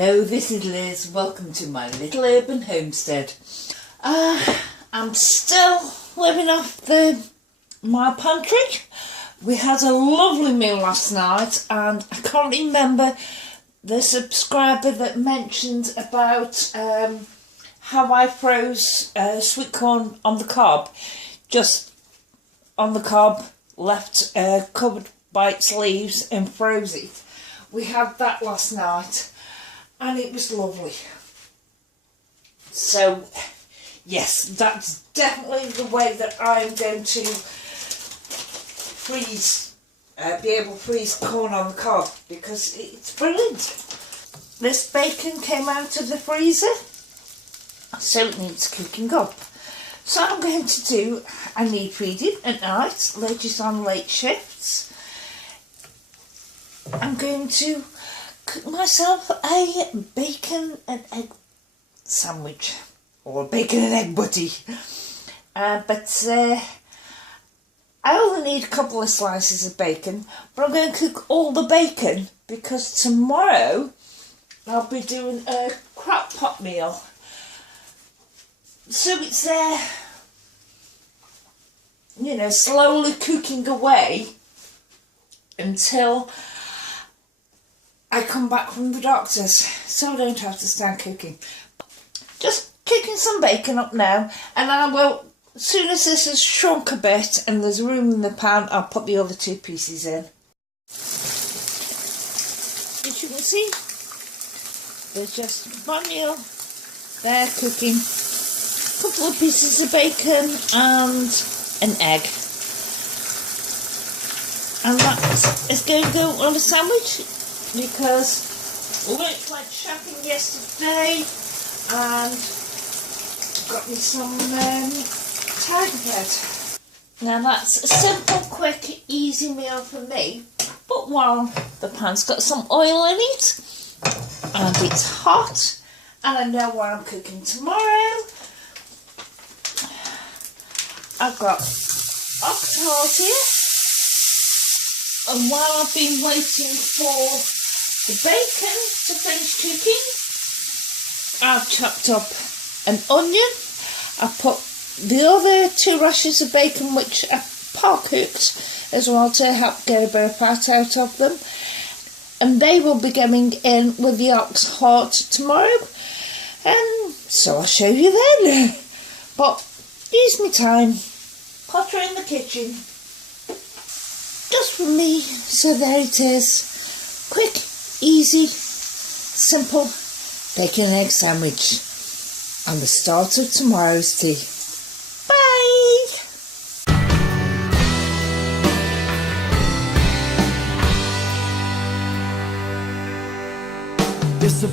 Hello, this is Liz. Welcome to my little urban homestead. I'm still living off my pantry. We had a lovely meal last night, and I can't remember the subscriber that mentioned about how I froze sweet corn on the cob. Just on the cob, left covered by its leaves and froze it. We had that last night and it was lovely. So yes, that's definitely the way that I'm going to be able to freeze corn on the cob, because it's brilliant. This bacon came out of the freezer, so it needs cooking up. So I'm going to do, I need feeding at night, ladies on late shifts. I'm going to cook myself a bacon and egg sandwich, or bacon and egg butty. I only need a couple of slices of bacon, but I'm going to cook all the bacon because tomorrow I'll be doing a crock pot meal. So it's there, slowly cooking away until I come back from the doctor's, so I don't have to stand cooking. Just cooking some bacon up now, and I will, as soon as this has shrunk a bit and there's room in the pan, I'll put the other two pieces in. As you can see, there's just one meal there cooking, a couple of pieces of bacon and an egg. And that is going to go on a sandwich, because we went shopping yesterday and got me some tiger bread. Now that's a simple, quick, easy meal for me, but while the pan's got some oil in it and it's hot and I know what I'm cooking tomorrow, I've got oxtails here. And while I've been waiting for the bacon to finish cooking, I've chopped up an onion. I've put the other 2 rashers of bacon, which are part cooked as well, to help get a bit of fat out of them. And they will be going in with the ox heart tomorrow. And so I'll show you then. But use my time. Potter in the kitchen. Just for me, so there it is. Quick, easy, simple bacon and egg sandwich and the start of tomorrow's tea. Bye! It's a